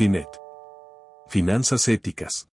Finet. Finanzas éticas.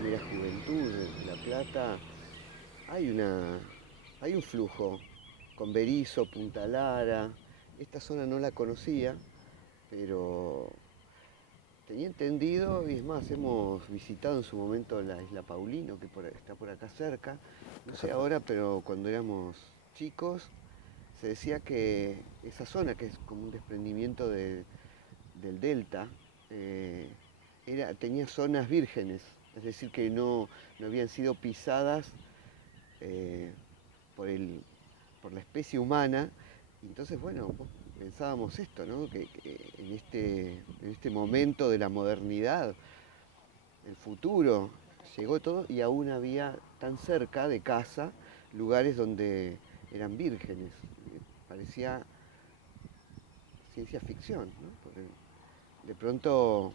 Primera juventud en La Plata, hay un flujo con Berisso, Punta Lara. Esta zona no la conocía, pero tenía entendido, y es más, hemos visitado en su momento la isla Paulino, que está por acá cerca. No sé ahora, pero cuando éramos chicos se decía que esa zona, que es como un desprendimiento del delta, tenía zonas vírgenes, es decir, que no habían sido pisadas eh, por, por la especie humana. Y entonces, bueno, pensábamos esto, ¿no? Que en este momento de la modernidad, el futuro, llegó todo y aún había tan cerca de casa lugares donde eran vírgenes. Parecía ciencia ficción, ¿no? Porque de pronto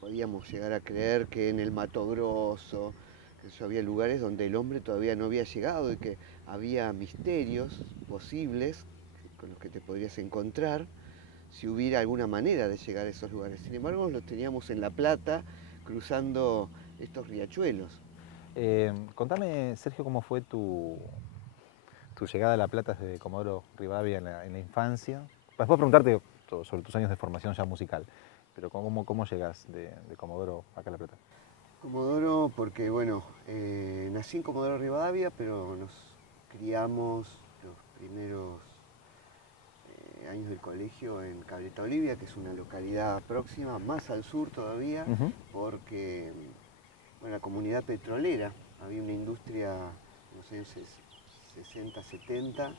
podíamos llegar a creer que en el Mato Grosso, que eso había lugares donde el hombre todavía no había llegado y que había misterios posibles con los que te podrías encontrar si hubiera alguna manera de llegar a esos lugares. Sin embargo, los teníamos en La Plata, cruzando estos riachuelos. Contame, Sergio, cómo fue tu llegada a La Plata desde Comodoro Rivadavia en la infancia. Después preguntarte sobre tus años de formación ya musical, pero cómo llegas de Comodoro acá a La Plata. Comodoro porque, bueno, nací en Comodoro Rivadavia, pero nos criamos los primeros años del colegio en Caleta Olivia, que es una localidad próxima, más al sur todavía, porque bueno, la comunidad petrolera, había una industria en los años 60, 70,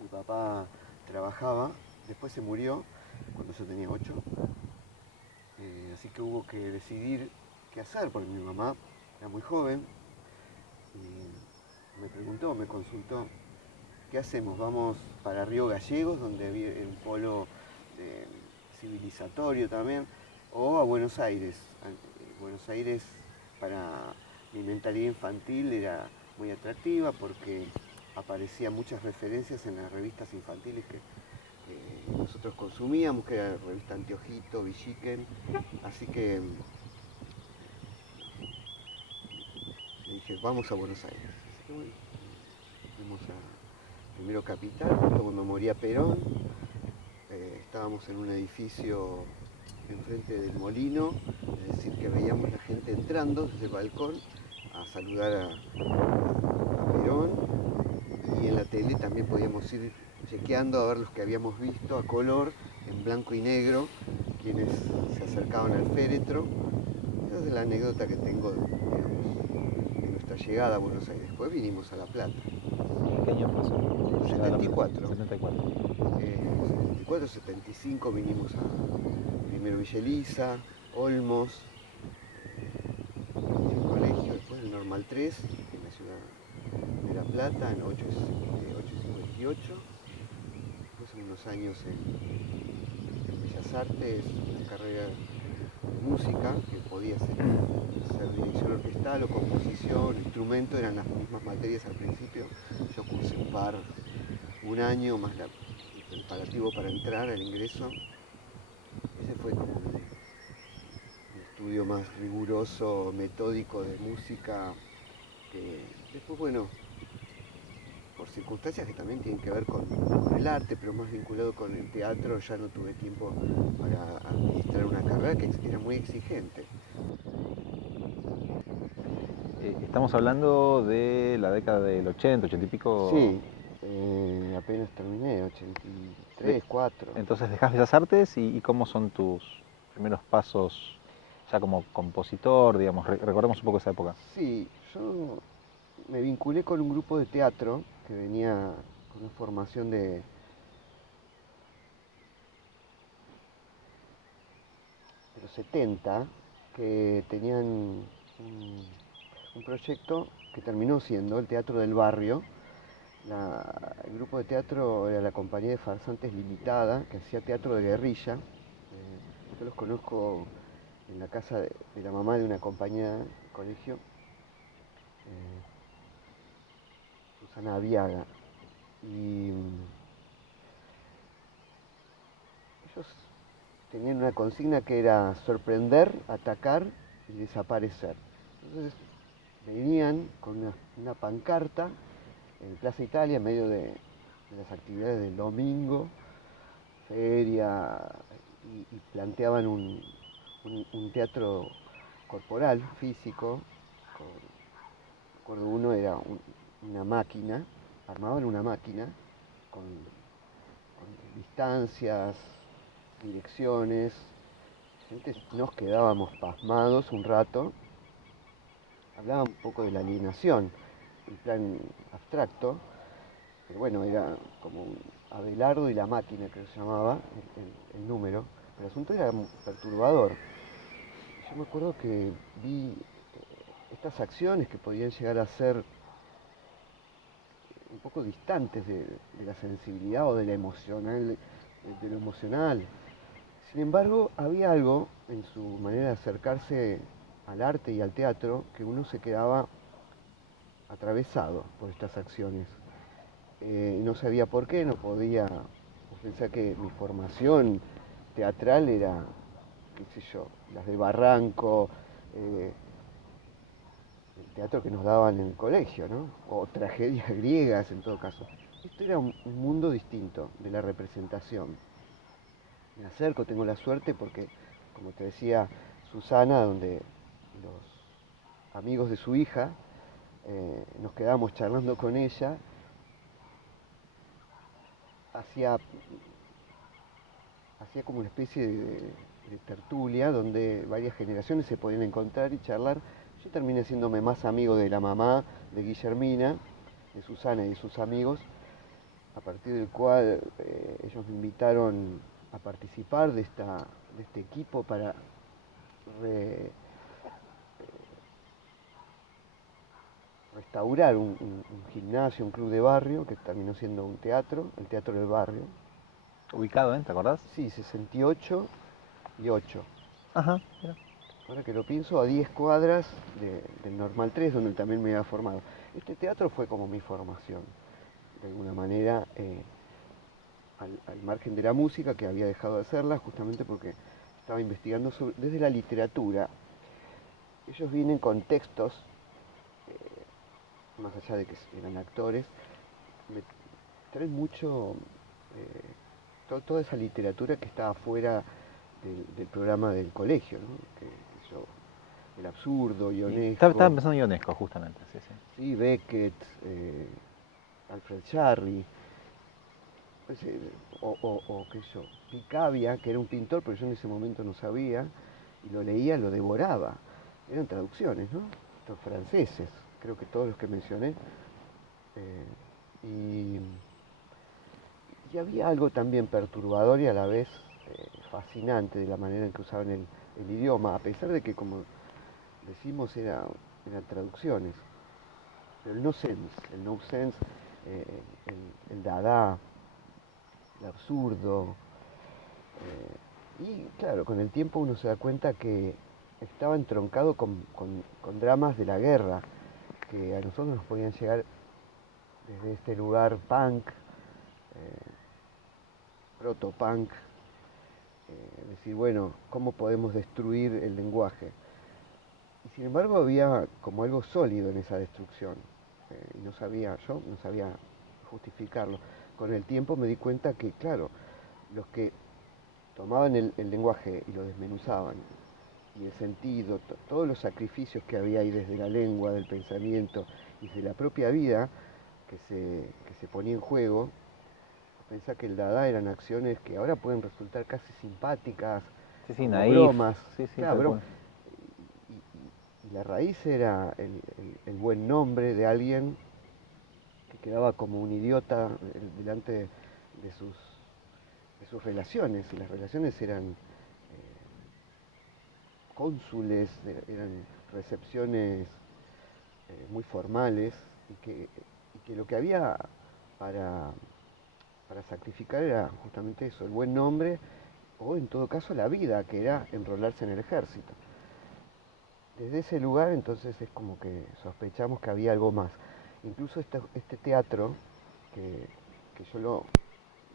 mi papá trabajaba, después se murió cuando yo tenía 8, así que hubo que decidir qué hacer, porque mi mamá era muy joven y me preguntó, me consultó, ¿qué hacemos? ¿Vamos para Río Gallegos, donde había el polo civilizatorio también, o a Buenos Aires? Buenos Aires, para mi mentalidad infantil, era muy atractiva porque aparecían muchas referencias en las revistas infantiles que nosotros consumíamos, que era la revista Anteojito, Villiquen, así que le dije, vamos a Buenos Aires. Así que bueno, fuimos a primero Capital, justo cuando moría Perón, estábamos en un edificio enfrente del molino, es decir, que veíamos la gente entrando desde el balcón a saludar a Perón, y en la tele también podíamos ir chequeando a ver los que habíamos visto a color, en blanco y negro, quienes se acercaban al féretro. Esa es la anécdota que tengo, digamos, de nuestra llegada a Buenos Aires. Después vinimos a La Plata. ¿En qué año fue eso? 74. 74. 74, 75 vinimos a primero Villa Elisa, Olmos, el colegio, después el Normal 3, en la ciudad de La Plata, en 858. Después unos años en Bellas Artes, una carrera de música, que podía ser dirección orquestal o composición, instrumento, eran las mismas materias al principio. Yo cursé un año más el preparativo para entrar al ingreso. Ese fue como un estudio más riguroso, metódico de música, que después, bueno, por circunstancias que también tienen que ver con el arte, pero más vinculado con el teatro, ya no tuve tiempo para administrar una carrera que era muy exigente. Estamos hablando de la década del 80, 80 y pico. Sí, apenas terminé, 83, De- 4. entonces dejás Bellas Artes y cómo son tus primeros pasos ya como compositor, digamos, recordemos un poco esa época. Sí, yo me vinculé con un grupo de teatro que venía con una formación de los 70, que tenían un proyecto que terminó siendo el Teatro del Barrio. El grupo de teatro era la Compañía de Farsantes Limitada, que hacía teatro de guerrilla. Yo los conozco en la casa de la mamá de una compañera del colegio, Susana Aviaga. Y ellos tenían una consigna que era sorprender, atacar y desaparecer. Entonces venían con una pancarta en Plaza Italia, en medio de las actividades del domingo, feria, y planteaban un teatro corporal, físico. Recuerdo uno era una máquina, armaban una máquina con distancias, direcciones. Entonces nos quedábamos pasmados un rato. Hablaba un poco de la alienación, en plan abstracto, pero bueno, era como un Abelardo y la máquina que se llamaba el número, pero el asunto era perturbador. Yo me acuerdo que vi estas acciones que podían llegar a ser un poco distantes de la sensibilidad o de la emocional, de lo emocional. Sin embargo, había algo en su manera de acercarse al arte y al teatro que uno se quedaba atravesado por estas acciones. No sabía por qué, no podía pensar que mi formación teatral era, qué sé yo, las de Barranco, el teatro que nos daban en el colegio, ¿no? O tragedias griegas en todo caso. Esto era un mundo distinto de la representación. Me acerco, tengo la suerte porque, como te decía Susana, donde los amigos de su hija, nos quedábamos charlando con ella, hacía como una especie de tertulia donde varias generaciones se podían encontrar y charlar. Yo terminé haciéndome más amigo de la mamá de Guillermina, de Susana y de sus amigos, a partir del cual ellos me invitaron a participar de este equipo para restaurar un gimnasio, un club de barrio, que terminó siendo un teatro, el Teatro del Barrio. Ubicado, ¿te acordás? Sí, 68 y 8. Ajá, mira. Ahora que lo pienso, a 10 cuadras del Normal 3, donde también me había formado. Este teatro fue como mi formación, de alguna manera, al margen de la música, que había dejado de hacerla, justamente porque estaba investigando desde la literatura. Ellos vienen con textos, más allá de que eran actores, me traen mucho toda esa literatura que estaba fuera del programa del colegio, ¿no? El absurdo, Estaba Ionesco, pensando en Ionesco, justamente, sí, sí. sí, Beckett, Alfred Jarry, pues, o qué sé yo, Picabia, que era un pintor, pero yo en ese momento no sabía, y lo leía, lo devoraba. Eran traducciones, ¿no? Estos franceses, creo que todos los que mencioné. eh, y, y había algo también perturbador y a la vez fascinante de la manera en que usaban el idioma, a pesar de que, como decimos, eran traducciones. Pero el no sense, eh, el dada, el absurdo. Y claro, con el tiempo uno se da cuenta que estaba entroncado con dramas de la guerra, que a nosotros nos podían llegar desde este lugar punk, proto-punk, decir, bueno, ¿cómo podemos destruir el lenguaje? Y sin embargo había como algo sólido en esa destrucción. Y yo no sabía justificarlo. Con el tiempo me di cuenta que, claro, los que tomaban el lenguaje y lo desmenuzaban, y el sentido, todos los sacrificios que había ahí desde la lengua, del pensamiento y de la propia vida que se ponía en juego, pensá que el Dada eran acciones que ahora pueden resultar casi simpáticas, Sí, sí, como naif. bromas. Sí, sí, Claro, tal cual. y la raíz era el buen nombre de alguien que quedaba como un idiota delante de sus relaciones, y las relaciones eran cónsules, eran recepciones muy formales, y que lo que había para, para sacrificar era justamente eso, el buen nombre, o en todo caso la vida, que era enrolarse en el ejército. Desde ese lugar entonces es como que sospechamos que había algo más. Incluso este teatro, que, que yo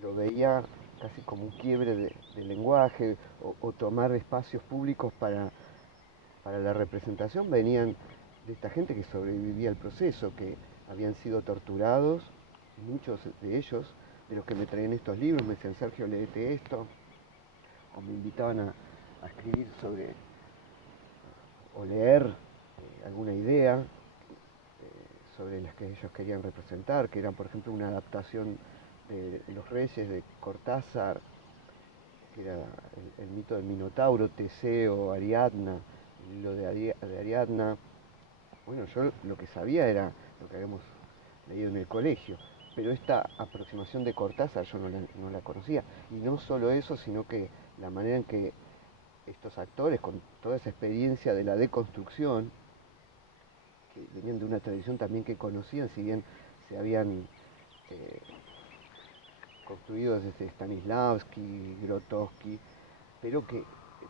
lo veía casi como un quiebre del lenguaje, o tomar espacios públicos para la representación, venían de esta gente que sobrevivía al proceso, que habían sido torturados, muchos de ellos, de los que me traían estos libros, me decían: Sergio, léete esto, o me invitaban a escribir sobre, o leer alguna idea sobre las que ellos querían representar, que eran, por ejemplo, una adaptación de Los Reyes de Cortázar, que era el mito del Minotauro, Teseo, Ariadna, el hilo de Ariadna. Bueno, yo lo que sabía era lo que habíamos leído en el colegio, pero esta aproximación de Cortázar yo no la conocía. Y no solo eso, sino que la manera en que estos actores, con toda esa experiencia de la deconstrucción, que venían de una tradición también que conocían, si bien se habían eh, construido desde Stanislavski, Grotowski, pero que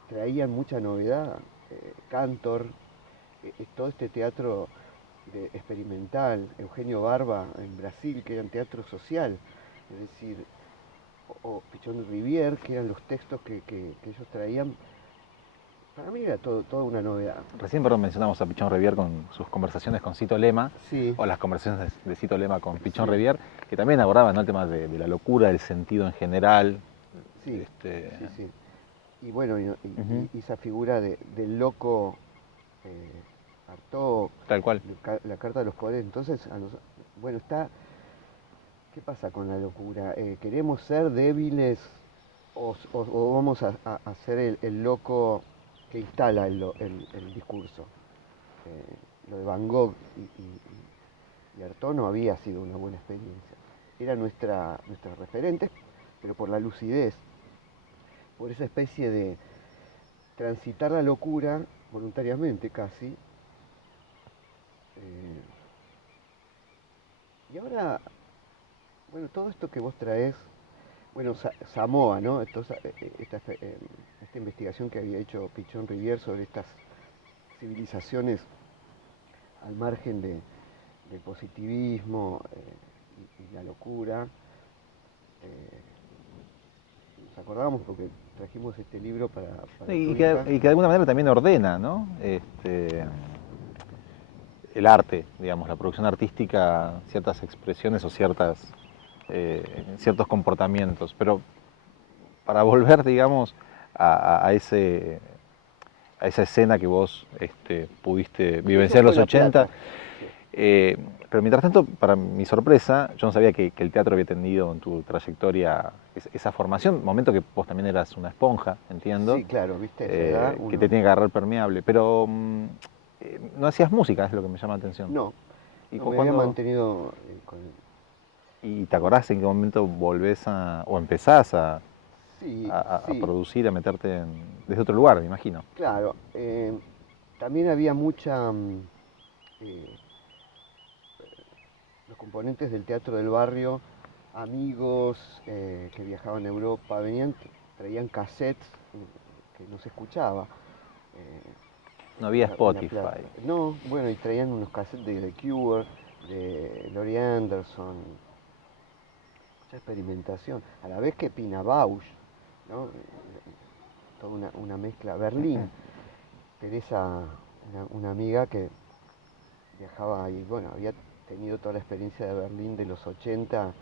traían mucha novedad. Cantor, todo este teatro experimental, Eugenio Barba en Brasil, que eran teatro social, es decir, o Pichón Rivière, que eran los textos que ellos traían. Para mí era toda una novedad. Recién, perdón, mencionamos a Pichón Rivière con sus conversaciones con Cito Lema, Sí, o las conversaciones de Cito Lema con Pichón sí, Rivière, que también abordaban, ¿no?, el tema de la locura, del sentido en general. sí, Este, sí, sí. Y bueno, Ujú, y esa figura del loco Artaud, tal cual. la Carta de los Poderes. Entonces, bueno, ¿qué pasa con la locura? ¿Queremos ser débiles, o vamos a ser el loco que instala el discurso? Lo de Van Gogh y Artaud no había sido una buena experiencia. Era nuestra referente, pero por la lucidez, por esa especie de transitar la locura voluntariamente casi. Y ahora, bueno, todo esto que vos traes, bueno, Samoa, ¿no? Esta investigación que había hecho Pichón Rivière sobre estas civilizaciones al margen del positivismo y la locura. Nos acordamos porque trajimos este libro para tu hija. Y que de alguna manera también ordena, ¿no?, el arte, digamos, la producción artística, ciertas expresiones o ciertos comportamientos. Pero para volver, digamos, a esa escena que vos pudiste vivenciar en Eso fue los La 80, Plata. Sí. pero mientras tanto, para mi sorpresa, yo no sabía que el teatro había tenido en tu trayectoria esa formación, momento que vos también eras una esponja, entiendo, Sí, claro, viste, a esa edad que te uno. tiene que agarrar permeable, pero no hacías música, es lo que me llama la atención. No, ¿Y no me había cuándo, mantenido con. y te acordás en qué momento volvés o empezás Sí, a sí, producir, a meterte desde otro lugar, me imagino? claro. También había mucha. Eh, los componentes del teatro del barrio, amigos que viajaban a Europa, traían cassettes que no se escuchaba. No había En La Spotify. Plata. No, bueno, y traían unos cassettes de The Cure, de Laurie Anderson, mucha experimentación. A la vez que Pina Bausch, ¿no? Toda una mezcla. Berlín, Teresa, una amiga que viajaba y bueno, había tenido toda la experiencia de Berlín de los 80,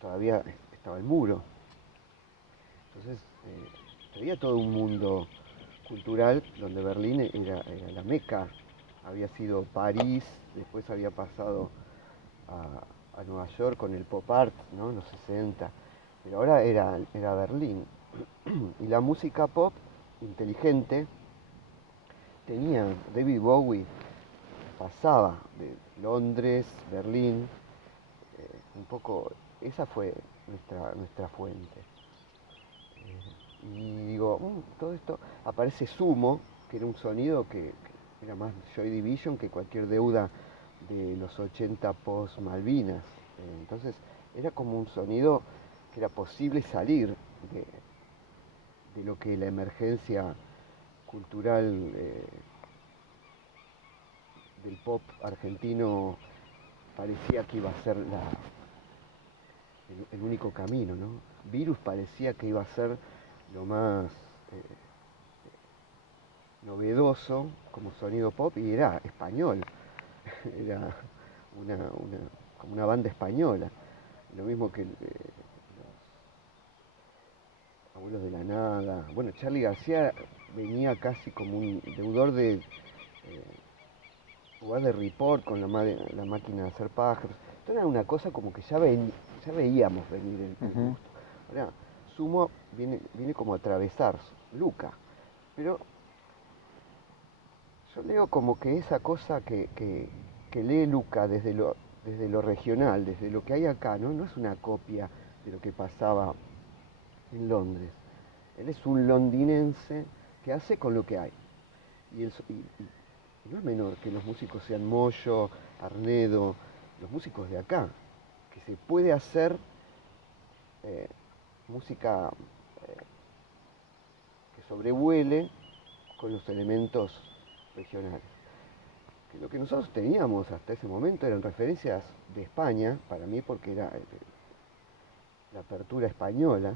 todavía estaba el muro. Entonces, había todo un mundo cultural donde Berlín era la meca. Había sido París, después había pasado a Nueva York con el pop art, ¿no? En los 60, pero ahora era Berlín. Y la música pop inteligente tenía David Bowie, pasaba de Londres, Berlín, un poco, esa fue nuestra fuente. Y digo, todo esto, aparece Sumo, que era un sonido que era más Joy Division que cualquier deuda de los 80 post Malvinas. Entonces era como un sonido que era posible salir de lo que la emergencia cultural del pop argentino parecía que iba a ser el único camino, ¿no? Virus parecía que iba a ser lo más novedoso como sonido pop y era español, era como una banda española, lo mismo que los Abuelos de la Nada. Bueno, Charly García venía casi como un deudor de jugar de report con la máquina de hacer pájaros. Esto era una cosa como que ya veíamos venir el gusto. Ahora, Sumo viene como a atravesar Luca, pero yo leo como que esa cosa que lee Luca desde lo regional, desde lo que hay acá, ¿no? Es una copia de lo que pasaba en Londres. Él es un londinense que hace con lo que hay. Y no es menor que los músicos sean Moyo, Arnedo, los músicos de acá, que se puede hacer música que sobrevuele con los elementos regionales. Que lo que nosotros teníamos hasta ese momento eran referencias de España, para mí porque era la apertura española.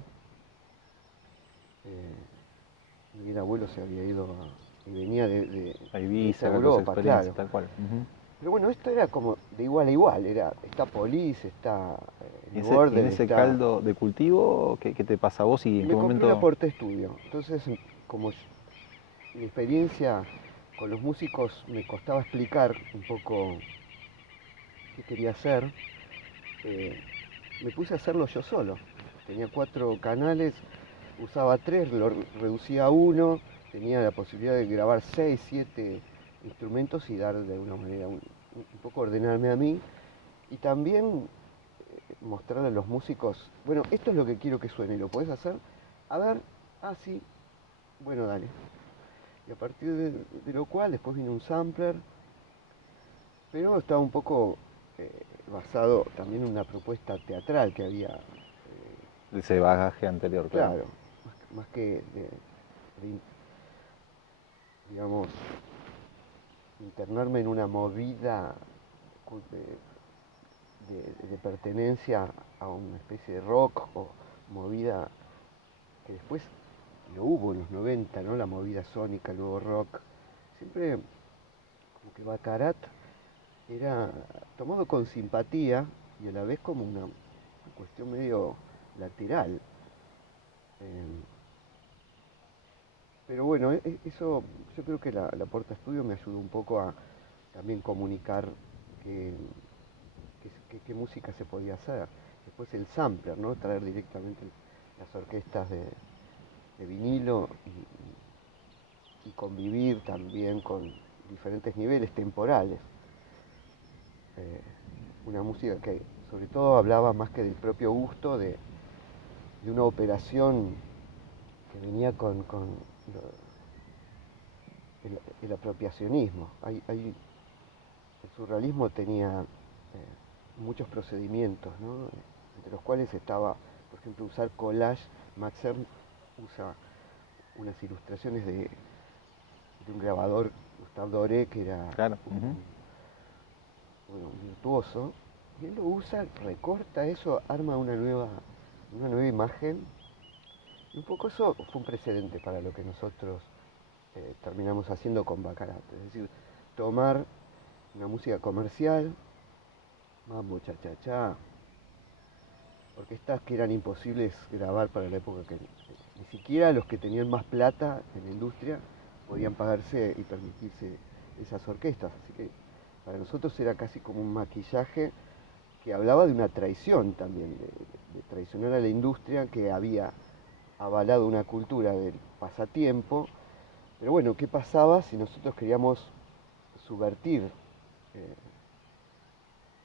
Mi abuelo se había ido y venía de Ibiza, Europa, claro. tal cual. Pero bueno, esto era como de igual a igual, está Police, está ¿Y New Order, en ese está... caldo de cultivo qué te pasa a vos y en Me qué compré momento? una Porta Estudio, entonces como mi experiencia con los músicos me costaba explicar un poco qué quería hacer, me puse a hacerlo yo solo. Tenía 4 canales, usaba 3, lo reducía a 1, tenía la posibilidad de grabar 6, 7 instrumentos y dar de alguna manera un poco ordenarme a mí y también mostrarle a los músicos, bueno, esto es lo que quiero que suene, ¿lo podés hacer? A ver, sí, bueno, dale. Y a partir de lo cual después vino un sampler, pero estaba un poco basado también en una propuesta teatral que había, Ese bagaje anterior, claro. claro, más que digamos, internarme en una movida de pertenencia a una especie de rock o movida que después lo hubo en los 90, ¿no? La movida sónica, el nuevo rock. Siempre como que Baccarat era tomado con simpatía y a la vez como una cuestión medio lateral. Pero bueno, eso yo creo que la Porta Estudio me ayudó un poco a también comunicar qué música se podía hacer. Después el sampler, ¿no? Traer directamente las orquestas de vinilo y convivir también con diferentes niveles temporales. Una música que sobre todo hablaba más que del propio gusto de una operación que venía con el apropiacionismo. El surrealismo tenía muchos procedimientos, ¿no? Entre los cuales estaba, por ejemplo, usar collage. Max Ernst usa unas ilustraciones de un grabador, Gustave Doré, que era Claro. un virtuoso, y él lo usa, recorta eso, arma una nueva imagen, y un poco eso fue un precedente para lo que nosotros terminamos haciendo con Baccarat, es decir, tomar una música comercial mambo, cha-cha-cha, orquestas que eran imposibles grabar para la época, que ni siquiera los que tenían más plata en la industria podían pagarse y permitirse esas orquestas. Así que para nosotros era casi como un maquillaje que hablaba de una traición también, de traicionar a la industria que había avalado una cultura del pasatiempo. Pero bueno, ¿qué pasaba si nosotros queríamos subvertir? eh,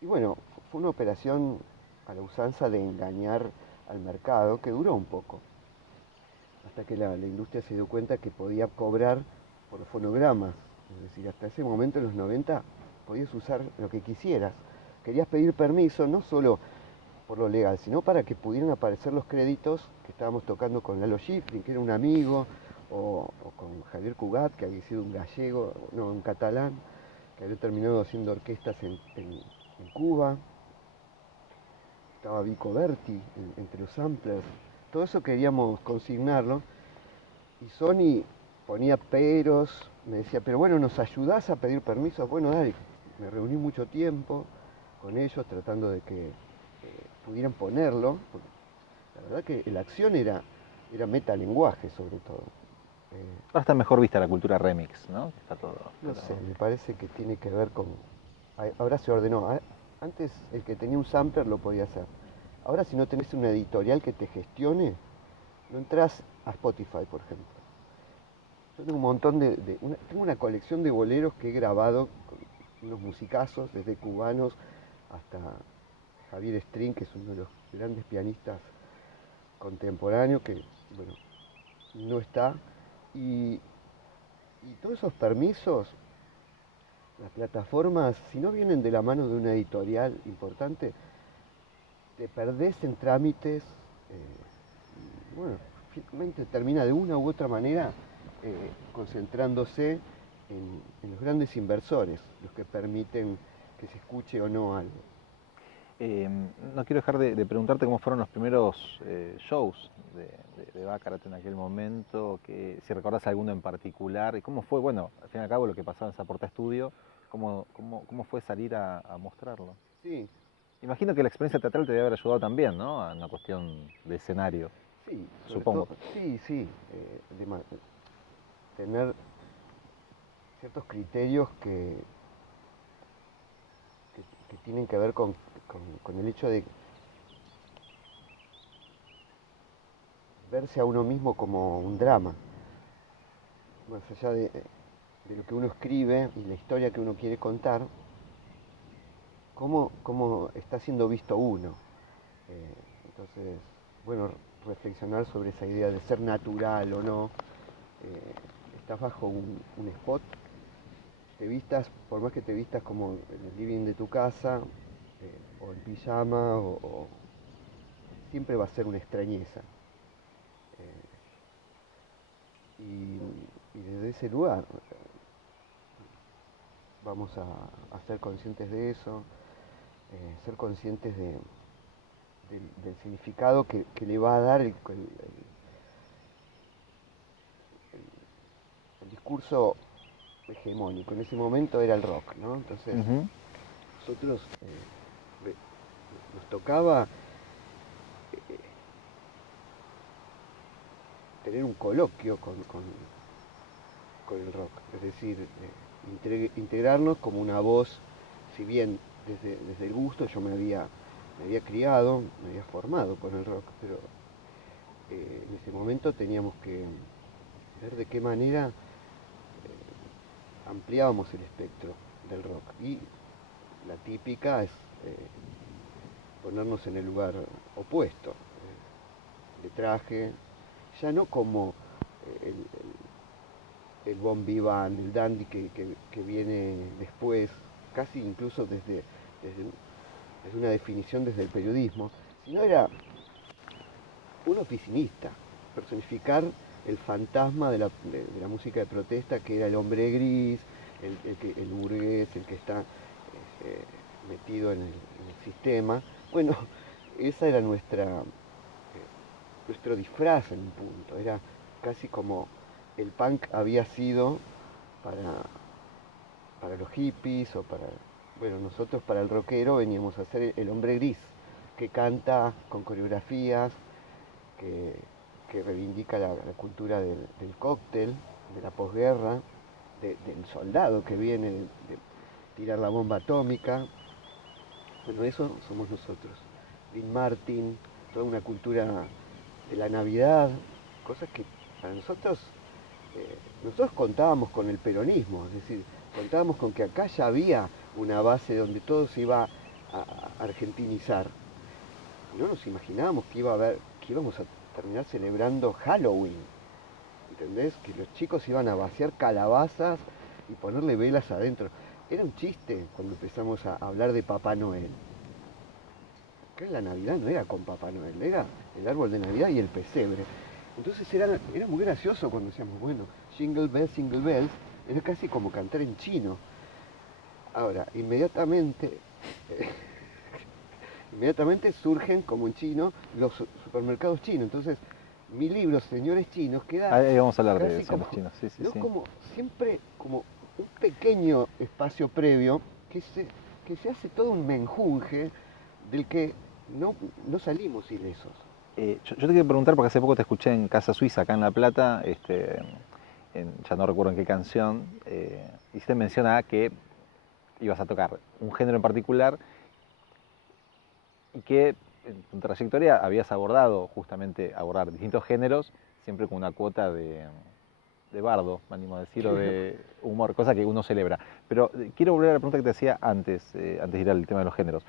y bueno, fue una operación a la usanza de engañar al mercado que duró un poco, hasta que la industria se dio cuenta que podía cobrar por los fonogramas. Es decir, hasta ese momento, en los 90, podías usar lo que quisieras. Querías pedir permiso no solo por lo legal, sino para que pudieran aparecer los créditos que estábamos tocando con Lalo Schifrin, que era un amigo, o con Javier Cugat, que había sido un gallego, no, un catalán, que había terminado haciendo orquestas en Cuba. Estaba Vico Berti entre los samplers. Todo eso queríamos consignarlo. Y Sony ponía peros, me decía, pero bueno, ¿nos ayudás a pedir permiso? Bueno, dale. Me reuní mucho tiempo con ellos tratando de que pudieran ponerlo. Porque la verdad que la acción era metalenguaje sobre todo. Ahora está mejor vista la cultura remix, ¿no? Está todo. No sé, me parece que tiene que ver con... Ahora se ordenó. Antes el que tenía un sampler lo podía hacer. Ahora si no tenés una editorial que te gestione, no entras a Spotify, por ejemplo. Yo tengo un montón tengo una colección de boleros que he grabado con unos musicazos, desde cubanos hasta Javier String, que es uno de los grandes pianistas contemporáneos, que, bueno, no está. Y todos esos permisos, las plataformas, si no vienen de la mano de una editorial importante, te perdés en trámites. Y bueno, finalmente termina de una u otra manera concentrándose en los grandes inversores, los que permiten que se escuche o no algo. No quiero dejar de preguntarte cómo fueron los primeros shows de Baccarat en aquel momento, si recordás alguno en particular, y cómo fue, bueno, al fin y al cabo lo que pasaba en Saporta Estudio, cómo fue salir a mostrarlo. Sí, Imagino que la experiencia teatral te debe haber ayudado también, ¿no? A una cuestión de escenario, sí, supongo. Sí, tener ciertos criterios que tienen que ver con el hecho de verse a uno mismo como un drama, más allá de lo que uno escribe y la historia que uno quiere contar, cómo está siendo visto uno. Entonces, bueno, reflexionar sobre esa idea de ser natural o no. Estás bajo un spot, te vistas, por más que te vistas como en el living de tu casa, o en pijama, siempre va a ser una extrañeza. Y desde ese lugar vamos a ser conscientes de eso, ser conscientes del significado que le va a dar el discurso hegemónico. En ese momento era el rock, ¿no? Entonces, nosotros nos tocaba tener un coloquio con el rock, es decir, integrarnos como una voz, si bien desde el gusto yo me había criado, me había formado con el rock, pero en ese momento teníamos que ver de qué manera ampliábamos el espectro del rock. Y la típica es ponernos en el lugar opuesto, de traje, ya no como el bon vivant, el dandy que viene después, casi incluso desde una definición desde el periodismo, sino era un oficinista, personificar el fantasma de la música de protesta, que era el hombre gris, el burgués, el que está metido en el sistema. Bueno, esa era nuestro disfraz en un punto, era casi como el punk había sido para los hippies o para Bueno, nosotros para el rockero veníamos a hacer el hombre gris, que canta con coreografías, que, que reivindica la cultura del cóctel, de la posguerra, del soldado que viene de tirar la bomba atómica. Bueno, eso somos nosotros. Dean Martin, toda una cultura de la Navidad, cosas que para nosotros contábamos con el peronismo, es decir, contábamos con que acá ya había una base donde todo se iba a argentinizar. No nos imaginábamos que íbamos a terminar celebrando Halloween, ¿entendés? Que los chicos iban a vaciar calabazas y ponerle velas adentro. Era un chiste cuando empezamos a hablar de Papá Noel. Acá en la Navidad no era con Papá Noel, era el árbol de Navidad y el pesebre. Entonces era muy gracioso cuando decíamos, bueno, Jingle Bells, era casi como cantar en chino. Ahora, inmediatamente surgen como en chino los supermercados chinos. Entonces, mi libro, Señores Chinos, queda Ahí vamos a hablar de casi señores como, chinos, sí, sí, ¿no? sí. Como siempre como un pequeño espacio previo que se hace todo un menjunje del que no salimos ilesos. Yo te quiero preguntar, porque hace poco te escuché en Casa Suiza, acá en La Plata, ya no recuerdo en qué canción, hiciste mención a que ibas a tocar un género en particular y que en tu trayectoria habías abordado justamente abordar distintos géneros, siempre con una cuota de bardo, me animo a decir, o de humor, cosa que uno celebra. Pero quiero volver a la pregunta que te hacía antes de ir al tema de los géneros.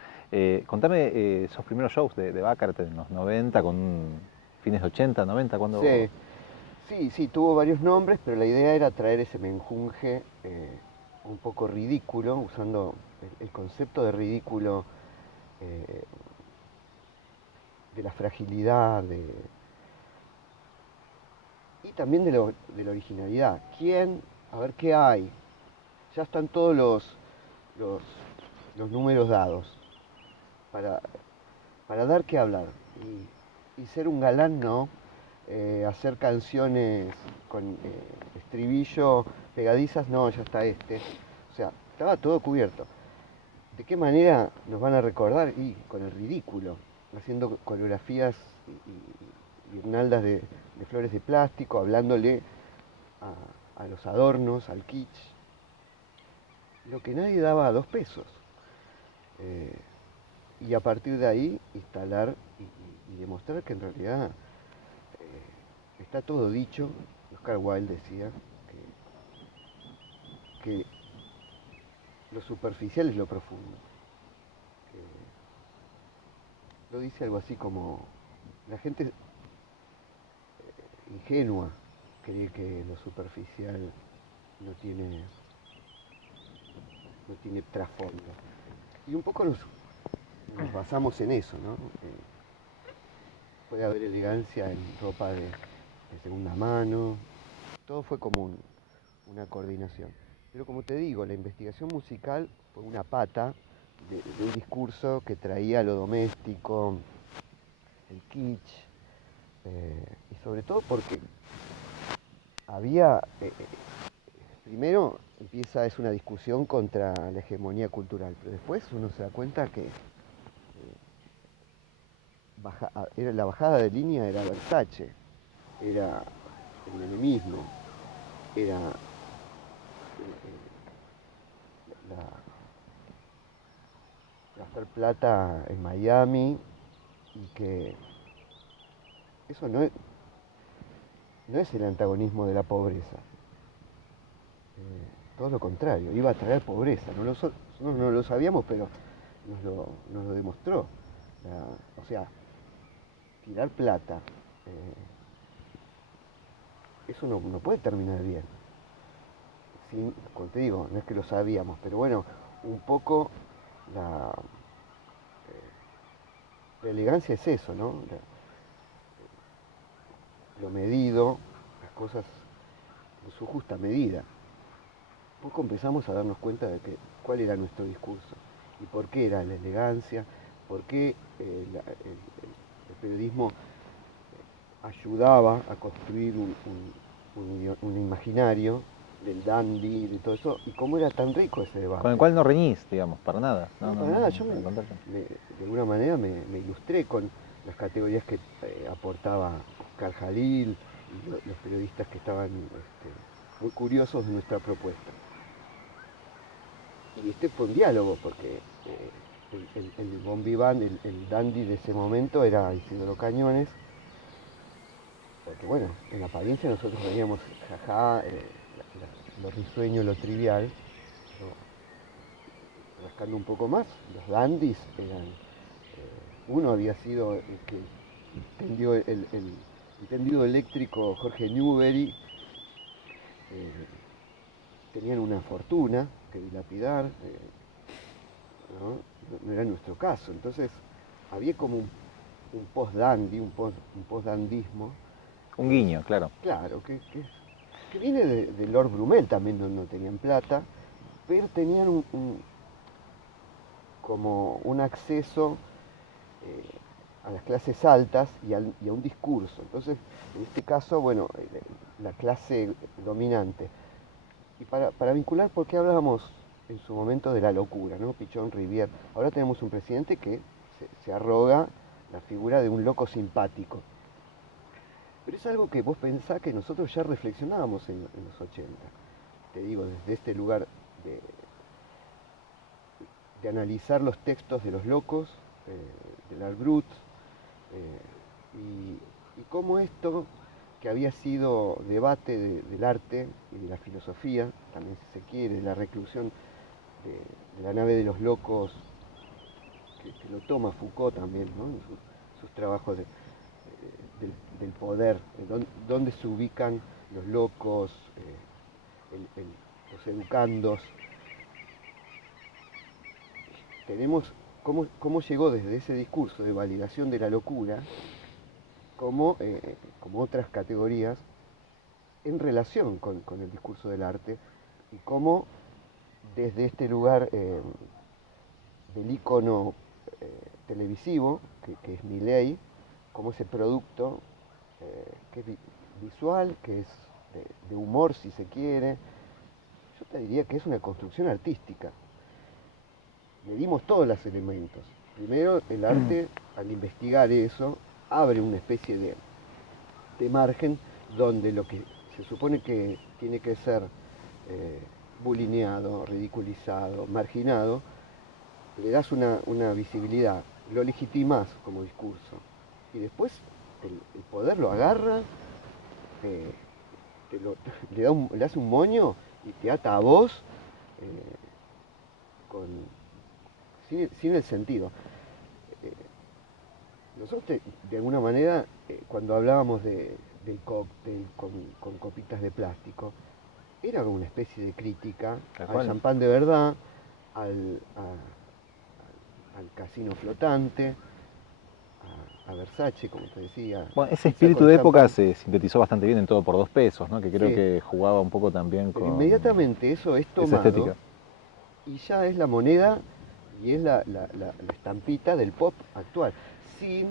Contame esos primeros shows de Baccarat en los 90, con fines de 80, 90, cuando... Sí, tuvo varios nombres, pero la idea era traer ese menjunje un poco ridículo, usando el concepto de ridículo, eh, de la fragilidad, y también de la originalidad. A ver qué hay. Ya están todos los, los números dados para, para dar que hablar. Y ser un galán no, hacer canciones con estribillo pegadizas, no, ya está este. O sea, estaba todo cubierto. ¿De qué manera nos van a recordar? Y con el ridículo, haciendo coreografías y guirnaldas de flores de plástico, hablándole a los adornos, al kitsch, lo que nadie daba a 2 pesos. Eh, y a partir de ahí instalar y demostrar que en realidad está todo dicho. Oscar Wilde decía que lo superficial es lo profundo. Lo dice algo así como, la gente ingenua cree que lo superficial no tiene trasfondo. Y un poco nos basamos en eso, ¿no? Puede haber elegancia en ropa de segunda mano, todo fue como una coordinación. Pero como te digo, la investigación musical fue una pata de un discurso que traía lo doméstico, el kitsch, y sobre todo porque había, primero es una discusión contra la hegemonía cultural, pero después uno se da cuenta que la bajada de línea era Versace, era el menemismo, era gastar plata en Miami, y que eso no es el antagonismo de la pobreza. Todo lo contrario, iba a traer pobreza. Nosotros no lo sabíamos, pero nos lo demostró. O sea, tirar plata, eso no puede terminar bien. Como te digo, no es que lo sabíamos, pero bueno, un poco la elegancia es eso, ¿no? Lo medido, las cosas en su justa medida. Un poco empezamos a darnos cuenta de cuál era nuestro discurso y por qué era la elegancia, por qué el periodismo ayudaba a construir un imaginario del dandy, de todo eso, y cómo era tan rico ese debate. Con el cual no reñís, digamos, para nada. No, para nada, yo al contrario. de alguna manera me ilustré con las categorías que aportaba Oscar Jalil y los periodistas que estaban muy curiosos de nuestra propuesta. Y este fue un diálogo, porque el bon vivant, el dandy de ese momento era Isidoro Cañones, porque bueno, en apariencia nosotros veníamos jajá, lo risueño, lo trivial, ¿no? Rascando un poco más, los dandys eran, uno había sido el que tendió el tendido eléctrico Jorge Newbery, tenían una fortuna que dilapidar, no era nuestro caso, entonces había como un post-dandy, un post-dandismo. Un guiño, claro. Claro, que viene de Lord Brumel, también no tenían plata, pero tenían como un acceso a las clases altas y a un discurso. Entonces, en este caso, bueno, la clase dominante. Y para vincular, ¿por qué hablábamos en su momento de la locura, ¿no? Pichón, Rivière. Ahora tenemos un presidente que se arroga la figura de un loco simpático. Pero es algo que vos pensás que nosotros ya reflexionábamos en los 80. Te digo, desde este lugar de analizar los textos de los locos, de Art Brut, y cómo esto, que había sido debate del arte y de la filosofía, también si se quiere, de la reclusión de la nave de los locos, que lo toma Foucault también, ¿no? En sus trabajos del poder, dónde se ubican los locos, los educandos. Tenemos cómo llegó desde ese discurso de validación de la locura, como otras categorías, en relación con el discurso del arte, y cómo desde este lugar del ícono televisivo, que es Milei, como ese producto que es visual, que es de humor si se quiere, yo te diría que es una construcción artística. Le dimos todos los elementos. Primero, el arte, al investigar eso, abre una especie de margen donde lo que se supone que tiene que ser bulineado, ridiculizado, marginado, le das una visibilidad, lo legitimás como discurso. Y después el poder lo agarra, le hace un moño y te ata a vos sin el sentido. Nosotros de alguna manera, cuando hablábamos del cóctel con copitas de plástico, era como una especie de crítica al champán de verdad, al casino flotante, a Versace, como te decía. Bueno, ese espíritu de época se sintetizó bastante bien en Todo por 2 pesos, ¿no? Que creo Sí. que jugaba un poco también Pero con inmediatamente eso es esa tomado estética. y ya es la moneda y es la estampita del pop actual, sin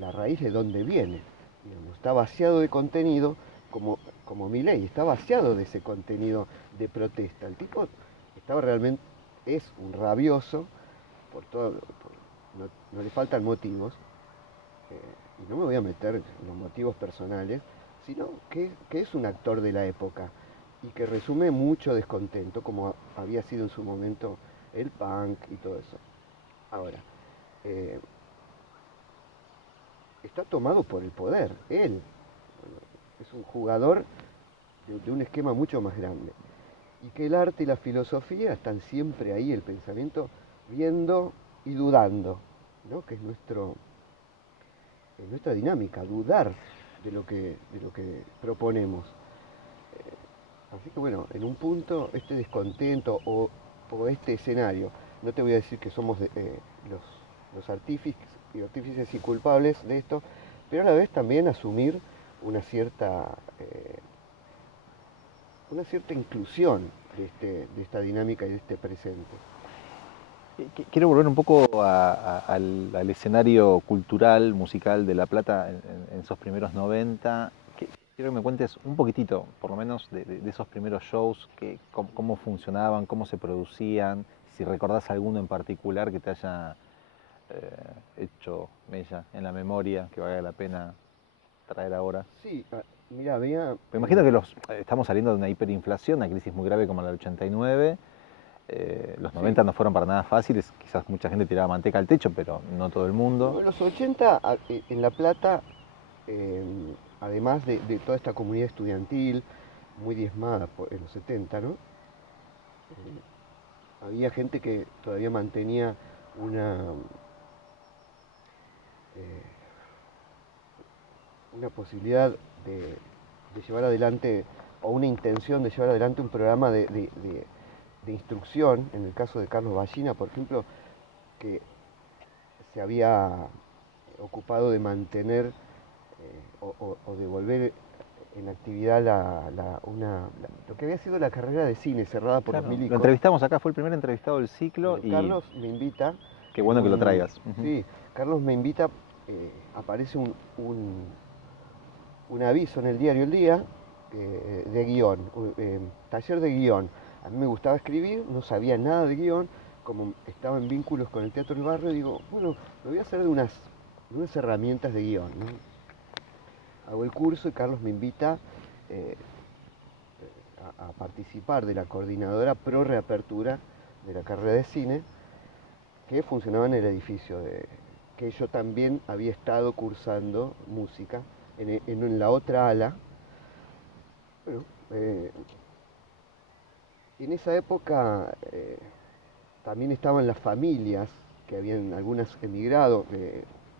la raíz de dónde viene. Digamos, está vaciado de contenido, como Milei, está vaciado de ese contenido de protesta. El tipo estaba realmente, es un rabioso, no le faltan motivos, y no me voy a meter en los motivos personales, sino que es un actor de la época y que resume mucho descontento, como había sido en su momento el punk y todo eso. Ahora, está tomado por el poder, él es un jugador de un esquema mucho más grande. Y que el arte y la filosofía están siempre ahí, el pensamiento, viendo y dudando, ¿no? Que es nuestra dinámica, dudar de lo que proponemos. Así que bueno, en un punto este descontento o este escenario, no te voy a decir que somos los artífices y culpables de esto, pero a la vez también asumir una cierta inclusión de esta dinámica y de este presente. Quiero volver un poco al escenario cultural, musical de La Plata en esos primeros 90. Quiero que me cuentes un poquitito, por lo menos, de esos primeros shows, cómo funcionaban, cómo se producían, si recordás alguno en particular que te haya hecho mella en la memoria, que valga la pena traer ahora. Sí, mira, había... Me imagino que estamos saliendo de una hiperinflación, una crisis muy grave como la del 89. Los 90 Sí. no fueron para nada fáciles, quizás mucha gente tiraba manteca al techo, pero no todo el mundo. En los 80, en La Plata, además de toda esta comunidad estudiantil, muy diezmada en los 70, ¿no? Había gente que todavía mantenía una, eh, una posibilidad de llevar adelante, o una intención de llevar adelante un programa de instrucción, en el caso de Carlos Ballina, por ejemplo, que se había ocupado de mantener o de volver en actividad lo que había sido la carrera de cine cerrada por Claro, los milicos. lo entrevistamos acá, fue el primer entrevistado del ciclo. Y Carlos me invita. qué bueno que lo traigas. Sí, Carlos me invita, aparece un aviso en el diario El Día de guión, taller de guión. A mí me gustaba escribir, no sabía nada de guión, como estaba en vínculos con el Teatro del Barrio, digo, bueno, me voy a hacer de unas herramientas de guión, ¿no? Hago el curso y Carlos me invita a participar de la coordinadora pro reapertura de la carrera de cine, que funcionaba en el edificio, que yo también había estado cursando música en la otra ala. Bueno, en esa época también estaban las familias, que habían algunas emigrado,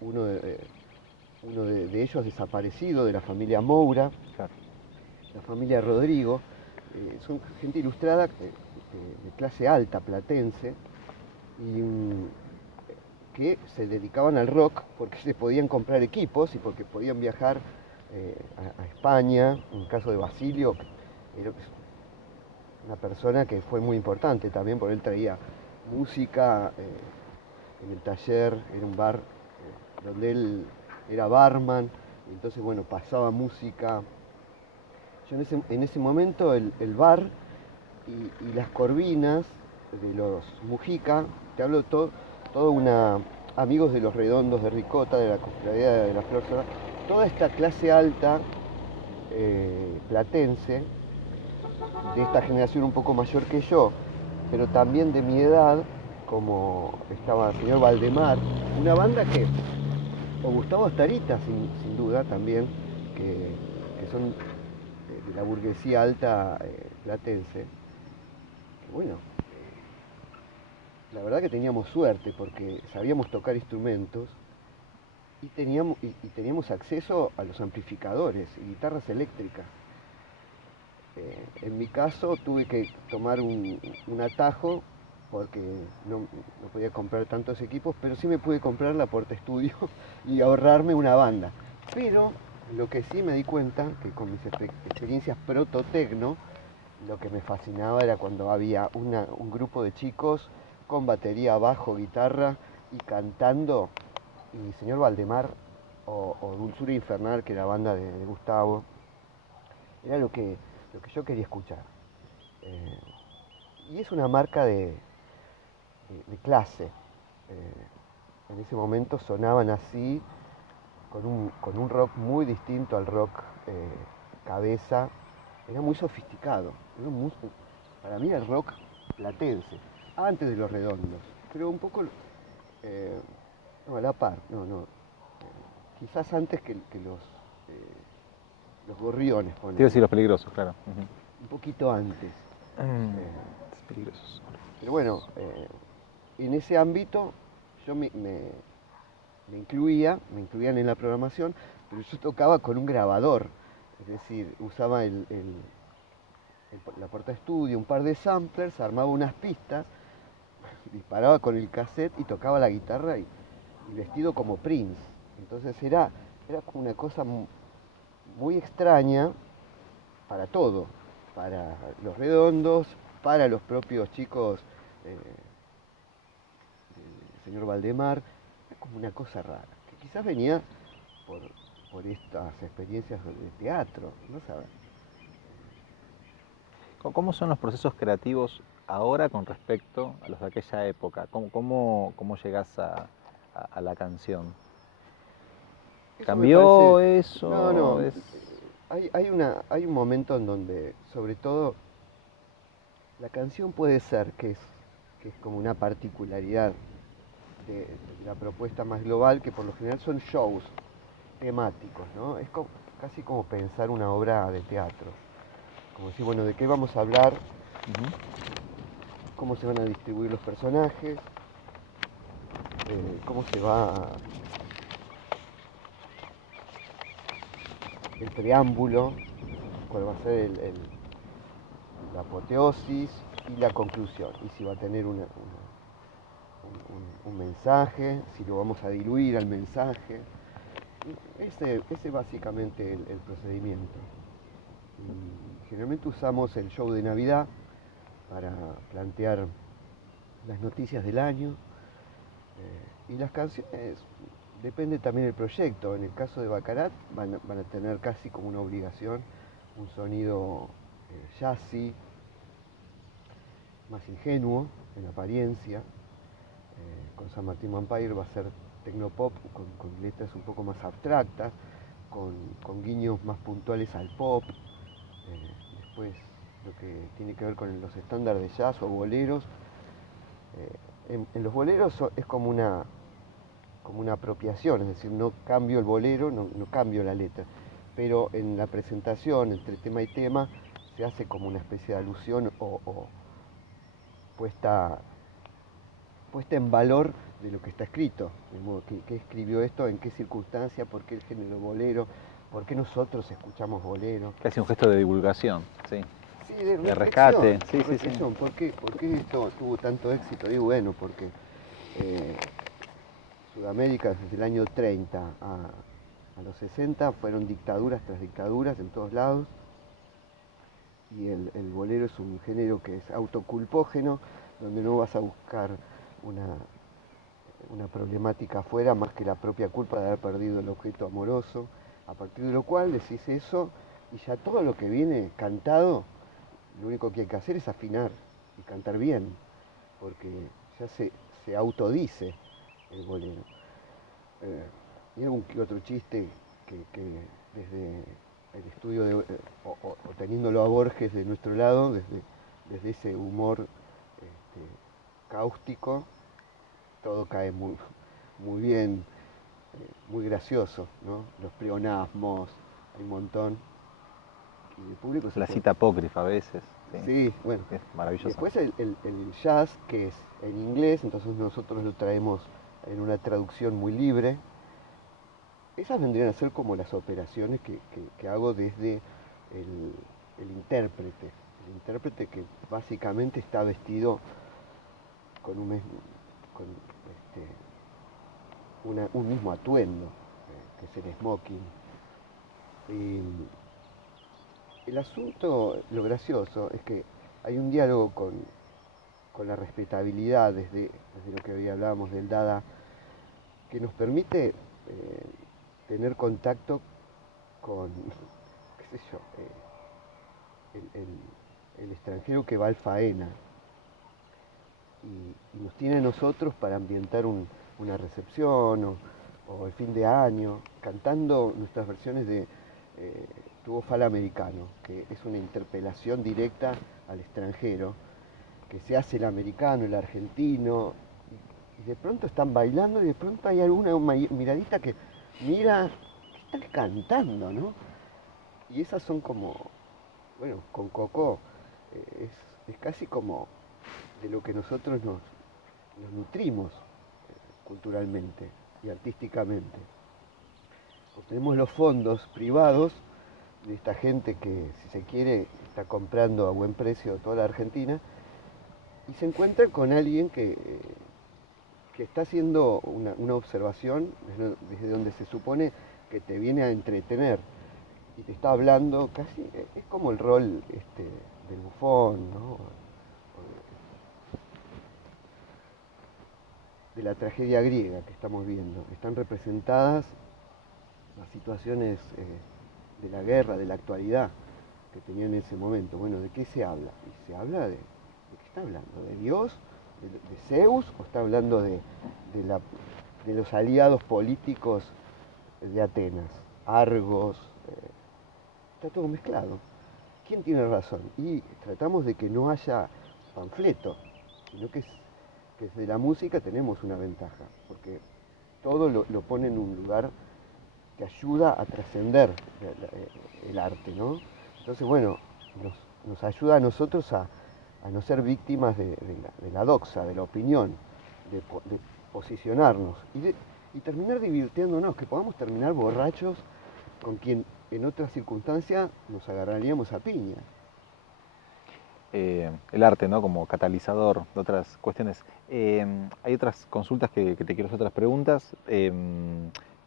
uno de ellos desaparecido, de la familia Moura, Claro. la familia Rodrigo, son gente ilustrada de clase alta platense, y que se dedicaban al rock porque se podían comprar equipos y porque podían viajar a España. En el caso de Basilio, era una persona que fue muy importante también, porque él traía música en el taller, era un bar donde él era barman, y entonces bueno, pasaba música. Yo en ese momento el bar y las corvinas de los Mujica, te hablo todo amigos de los Redondos, de Ricota, de la Cofradía de la Flor Solar, toda esta clase alta platense, de esta generación un poco mayor que yo, pero también de mi edad, como estaba el señor Valdemar, una banda que, o Gustavo Astarita, sin duda también, que son de la burguesía alta platense, que bueno, la verdad que teníamos suerte porque sabíamos tocar instrumentos y teníamos acceso a los amplificadores y guitarras eléctricas. En mi caso tuve que tomar un atajo porque no podía comprar tantos equipos, pero sí me pude comprar la Porta Estudio y ahorrarme una banda. Pero lo que sí me di cuenta, que con mis experiencias proto-tecno, lo que me fascinaba era cuando había un grupo de chicos con batería, bajo, guitarra y cantando, y señor Valdemar o Dulzura Infernal, que era la banda de Gustavo, era lo que yo quería escuchar. Y es una marca de clase. En ese momento sonaban así, con un rock muy distinto al rock cabeza. Era muy sofisticado. Para mí era el rock platense, antes de los Redondos, pero un poco no, a la par, quizás antes que los Gorriones, Te iba a decir los peligrosos, claro. un poquito antes. Peligrosos. Pero bueno, en ese ámbito yo me incluían en la programación, pero yo tocaba con un grabador, es decir, usaba la Porta Estudio, un par de samplers, armaba unas pistas, disparaba con el cassette y tocaba la guitarra y vestido como Prince. Entonces era como una cosa muy extraña para todo, para los Redondos, para los propios chicos del señor Valdemar. Era como una cosa rara, que quizás venía por por estas experiencias de teatro, ¿no sabes? ¿Cómo son los procesos creativos ahora con respecto a los de aquella época? ¿Cómo llegás a la canción? Eso me ¿Cambió parece, no, eso? no, hay un momento en donde, sobre todo, la canción puede ser que es como una particularidad de la propuesta más global, que por lo general son shows temáticos, ¿no? Es casi como pensar una obra de teatro. Como decir, bueno, ¿de qué vamos a hablar? Ujú. ¿Cómo se van a distribuir los personajes? ¿Cómo se va el preámbulo? ¿Cuál va a ser la apoteosis y la conclusión? Y si va a tener un mensaje, si lo vamos a diluir al mensaje. Ese básicamente el procedimiento. Y generalmente usamos el show de Navidad para plantear las noticias del año, y las canciones, depende también del proyecto. En el caso de Baccarat van a tener casi como una obligación un sonido jazzy, más ingenuo en apariencia. Con San Martín Vampire va a ser tecnopop con letras un poco más abstractas, con guiños más puntuales al pop. Después lo que tiene que ver con los estándares de jazz o boleros. En los boleros es como una apropiación, es decir, no cambio el bolero, no cambio la letra, pero en la presentación entre tema y tema se hace como una especie de alusión o puesta, puesta en valor de lo que está escrito, de modo que escribió esto, en qué circunstancia, por qué el género bolero, por qué nosotros escuchamos bolero. Casi un gesto de divulgación, sí. Sí, de De reflexión, rescate, de sí, sí, sí. reflexión. ¿Por qué esto tuvo tanto éxito? Y bueno, porque eh, Sudamérica desde el año 30 a los 60 fueron dictaduras tras dictaduras en todos lados, y el bolero es un género que es autoculpógeno, donde no vas a buscar una, una problemática afuera más que la propia culpa de haber perdido el objeto amoroso, a partir de lo cual decís eso y ya todo lo que viene cantado, lo único que hay que hacer es afinar y cantar bien, porque ya se autodice el bolero. Y algún que otro chiste que desde el estudio o teniéndolo a Borges de nuestro lado, desde ese humor cáustico, todo cae muy bien, muy gracioso, ¿no? Los pleonasmos, hay un montón, y el público se La pone. cita apócrifa a veces, sí. Sí, bueno. Es Y maravillosa. después el jazz, que es en inglés, entonces nosotros lo traemos en una traducción muy libre. Esas vendrían a ser como las operaciones que hago desde el intérprete. El intérprete que básicamente está vestido con con un mismo atuendo, que es el smoking. Y el asunto, lo gracioso, es que hay un diálogo con la respetabilidad desde lo que hoy hablábamos del Dada, que nos permite tener contacto con, qué sé yo, el extranjero que va al faena y nos tiene a nosotros para ambientar una recepción o el fin de año, cantando nuestras versiones de Tu Fala Americano, que es una interpelación directa al extranjero, que se hace el americano, el argentino, y de pronto están bailando y de pronto hay alguna miradita que mira, ¿qué están cantando, no? Y esas son como, bueno, con Coco es casi como de lo que nosotros nos nutrimos culturalmente y artísticamente. Obtenemos los fondos privados de esta gente que, si se quiere, está comprando a buen precio toda la Argentina y se encuentra con alguien que está haciendo una observación desde donde se supone que te viene a entretener y te está hablando casi, es como el rol del bufón, ¿no? De la tragedia griega que estamos viendo. Están representadas las situaciones de la guerra, de la actualidad que tenía en ese momento. Bueno, ¿de qué se habla? Y se habla ¿de qué está hablando? ¿De Dios? ¿De Zeus? ¿O está hablando de los aliados políticos de Atenas? Argos, está todo mezclado. ¿Quién tiene razón? Y tratamos de que no haya panfleto, sino que desde la música tenemos una ventaja, porque todo lo pone en un lugar que ayuda a trascender el arte, ¿no? Entonces, bueno, nos ayuda a nosotros a no ser víctimas de la doxa, de la opinión, de posicionarnos y terminar divirtiéndonos, que podamos terminar borrachos con quien en otras circunstancias nos agarraríamos a piña. El arte, ¿no? Como catalizador de otras cuestiones. Hay otras consultas que te quiero hacer, otras preguntas, pero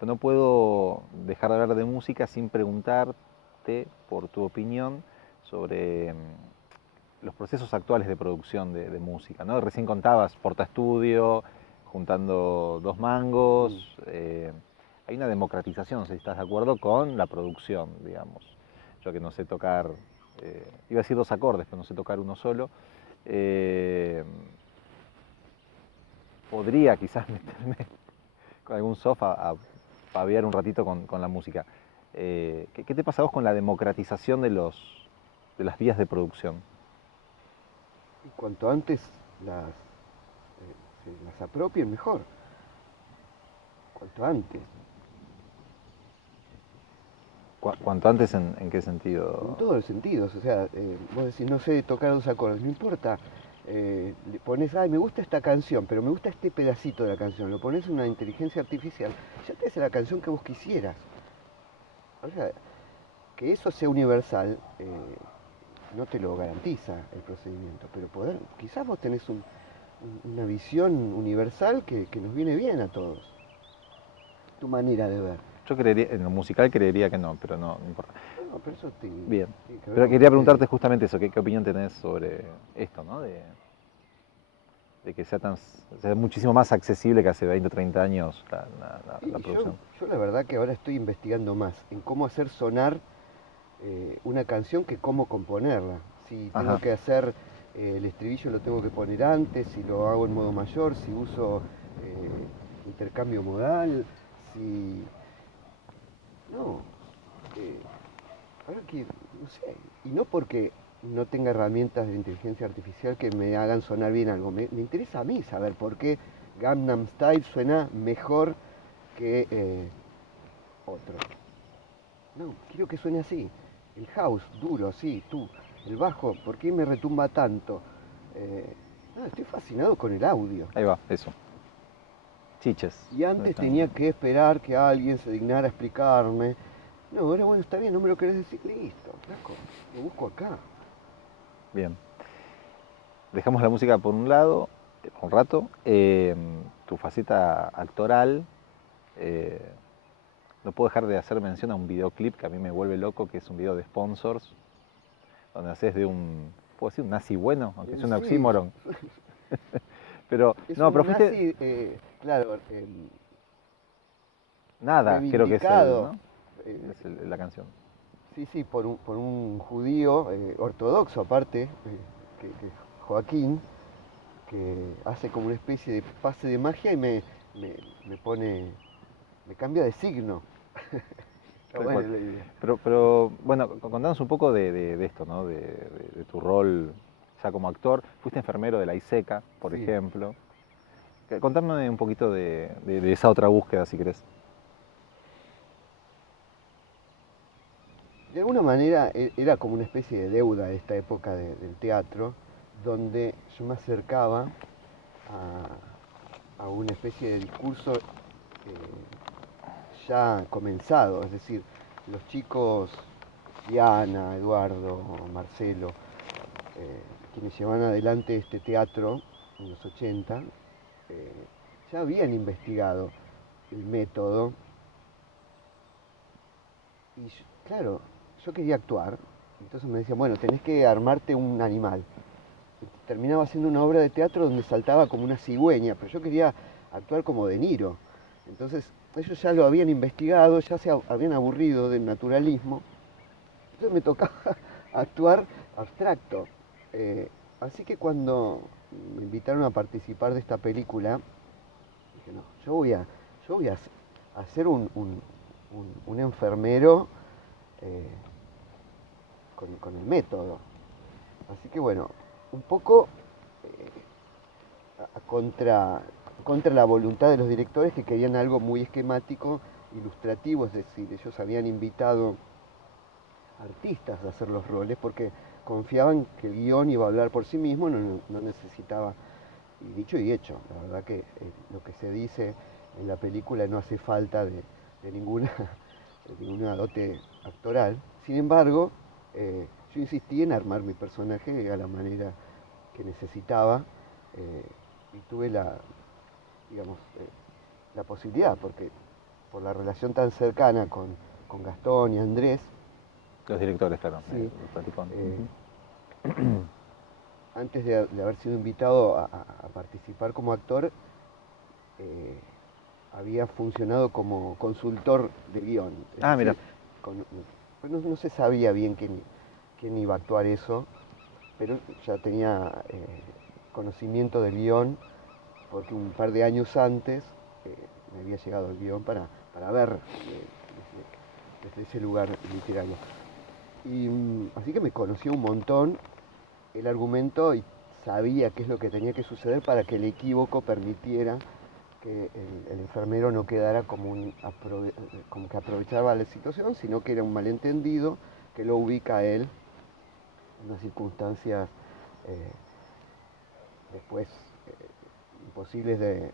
no puedo dejar de hablar de música sin preguntarte por tu opinión sobre los procesos actuales de producción de música, ¿no? Recién contabas Portaestudio, juntando 2 mangos. Hay una democratización, si estás de acuerdo, con la producción, digamos. Yo que no sé tocar, iba a decir 2 acordes, pero no sé tocar uno solo. Podría quizás meterme con algún software a paviar un ratito con la música. ¿Qué te pasa a vos con la democratización de las vías de producción? Y cuanto antes se las apropien, mejor. Cuanto antes. ¿Cuanto antes en qué sentido? En todos los sentidos. O sea, vos decís, no sé tocar 2 acordes, no importa. Le pones, ay, me gusta esta canción, pero me gusta este pedacito de la canción. Lo pones en una inteligencia artificial, ya te hace la canción que vos quisieras. O sea, que eso sea universal no te lo garantiza el procedimiento, pero quizás vos tenés una visión universal que nos viene bien a todos. Tu manera de ver. Yo creería, en lo musical creería que no, pero no importa. No, pero eso Bien, tiene que ver pero con quería preguntarte justamente eso, ¿qué opinión tenés sobre esto, ¿no? De que sea muchísimo más accesible que hace 20 o 30 años la producción. Yo la verdad que ahora estoy investigando más en cómo hacer sonar una canción que cómo componerla. Si tengo que hacer el estribillo lo tengo que poner antes, si lo hago en modo mayor, si uso intercambio modal, si... No, ahora que, no sé, y no porque no tenga herramientas de inteligencia artificial que me hagan sonar bien algo, me interesa a mí saber por qué Gangnam Style suena mejor que otro. No, quiero que suene así. El house, duro, así, el bajo, ¿por qué me retumba tanto? No, estoy fascinado con el audio. Ahí va, eso. Chiches. Y antes tenía que esperar que alguien se dignara a explicarme. No, ahora bueno, está bien, no me lo querés decir, listo, flaco, lo busco acá. Bien. Dejamos la música por un lado, un rato. Tu faceta actoral. No puedo dejar de hacer mención a un videoclip que a mí me vuelve loco, que es un video de Sponsors, donde haces de ¿puedo decir un nazi bueno? Aunque es un oxímoron. Pero, es no, un pero fuiste... nazi, claro, Nada, creo que es ¿no? Es la canción. Sí, por un judío ortodoxo aparte, que Joaquín, que hace como una especie de pase de magia y me cambia de signo. Pero, bueno, contanos un poco de esto, ¿no? De tu rol ya como actor. Fuiste enfermero de la ISECA, por ejemplo. Contame un poquito de esa otra búsqueda, si querés. De alguna manera era como una especie de deuda de esta época del teatro, donde yo me acercaba a una especie de discurso ya comenzado, es decir, los chicos, Diana, Eduardo, Marcelo, quienes llevan adelante este teatro en los 80, ya habían investigado el método y claro, yo quería actuar, entonces me decían, bueno, tenés que armarte un animal. Terminaba haciendo una obra de teatro donde saltaba como una cigüeña, pero yo quería actuar como De Niro. Entonces ellos ya lo habían investigado, ya se habían aburrido del naturalismo, entonces me tocaba actuar abstracto. Así que cuando me invitaron a participar de esta película, dije, no, yo voy a ser un enfermero eh, con el método. Así que bueno, un poco contra la voluntad de los directores que querían algo muy esquemático, ilustrativo, es decir, ellos habían invitado artistas a hacer los roles porque confiaban que el guión iba a hablar por sí mismo, no necesitaba, y dicho y hecho, la verdad que lo que se dice en la película no hace falta de ninguna, de ninguna dote actoral. Sin embargo, yo insistí en armar mi personaje a la manera que necesitaba y tuve digamos, la posibilidad, porque por la relación tan cercana con Gastón y Andrés, Los directores, claro. sí, Platicón. antes de haber sido invitado a participar como actor, había funcionado como consultor de guión. Es Ah, decir, mira. pues no se sabía bien quién iba a actuar eso, pero ya tenía conocimiento del guión, porque un par de años antes me había llegado el guión para ver desde ese lugar literario. Y así que me conoció un montón el argumento y sabía qué es lo que tenía que suceder para que el equívoco permitiera que el enfermero no quedara como que aprovechaba la situación, sino que era un malentendido que lo ubica a él en unas circunstancias eh, después imposibles de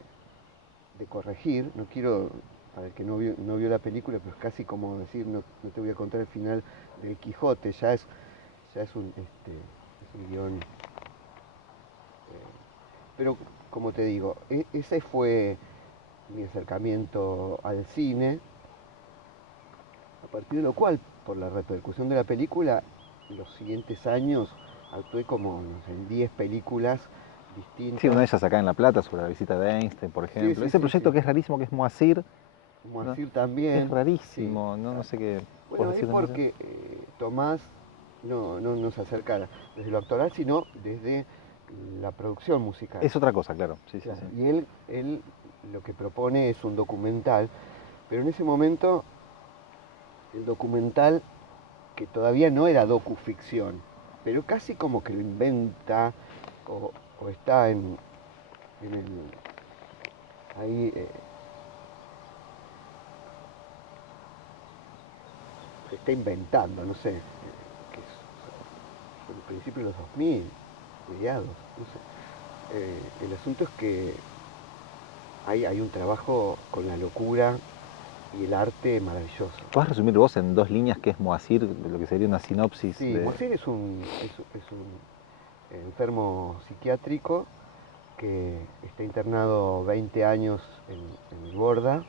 corregir. No quiero, para el que no vio la película, pero es casi como decir, no te voy a contar el final del Quijote, ya es un guión. Pero como te digo, ese fue mi acercamiento al cine, a partir de lo cual, por la repercusión de la película, en los siguientes años actué como no sé, en 10 películas Sí, una de distintas. ellas acá en La Plata, sobre la visita de Einstein, por Sí, ejemplo. sí, Ese sí, proyecto sí. que es rarísimo, que es Moacir, ¿no? Moacir Es también, sí. rarísimo, no sé qué Bueno, puedes es decir de Moacir. porque Tomás no se acerca desde lo actoral, sino desde la producción musical. Es otra cosa, claro. Sí, sí, Claro, sí. y él lo que propone es un documental, pero en ese momento el documental, que todavía no era docuficción, pero casi como que lo inventa o, o está en ahí, se está inventando, no sé, que es en principio de los 2000, mediados, no sé. El asunto es que hay un trabajo con la locura y el arte maravilloso. ¿Puedes resumir vos en 2 líneas qué es Moacir, lo que sería una sinopsis Sí, de... Moacir es un enfermo psiquiátrico que está internado 20 años en el Borda,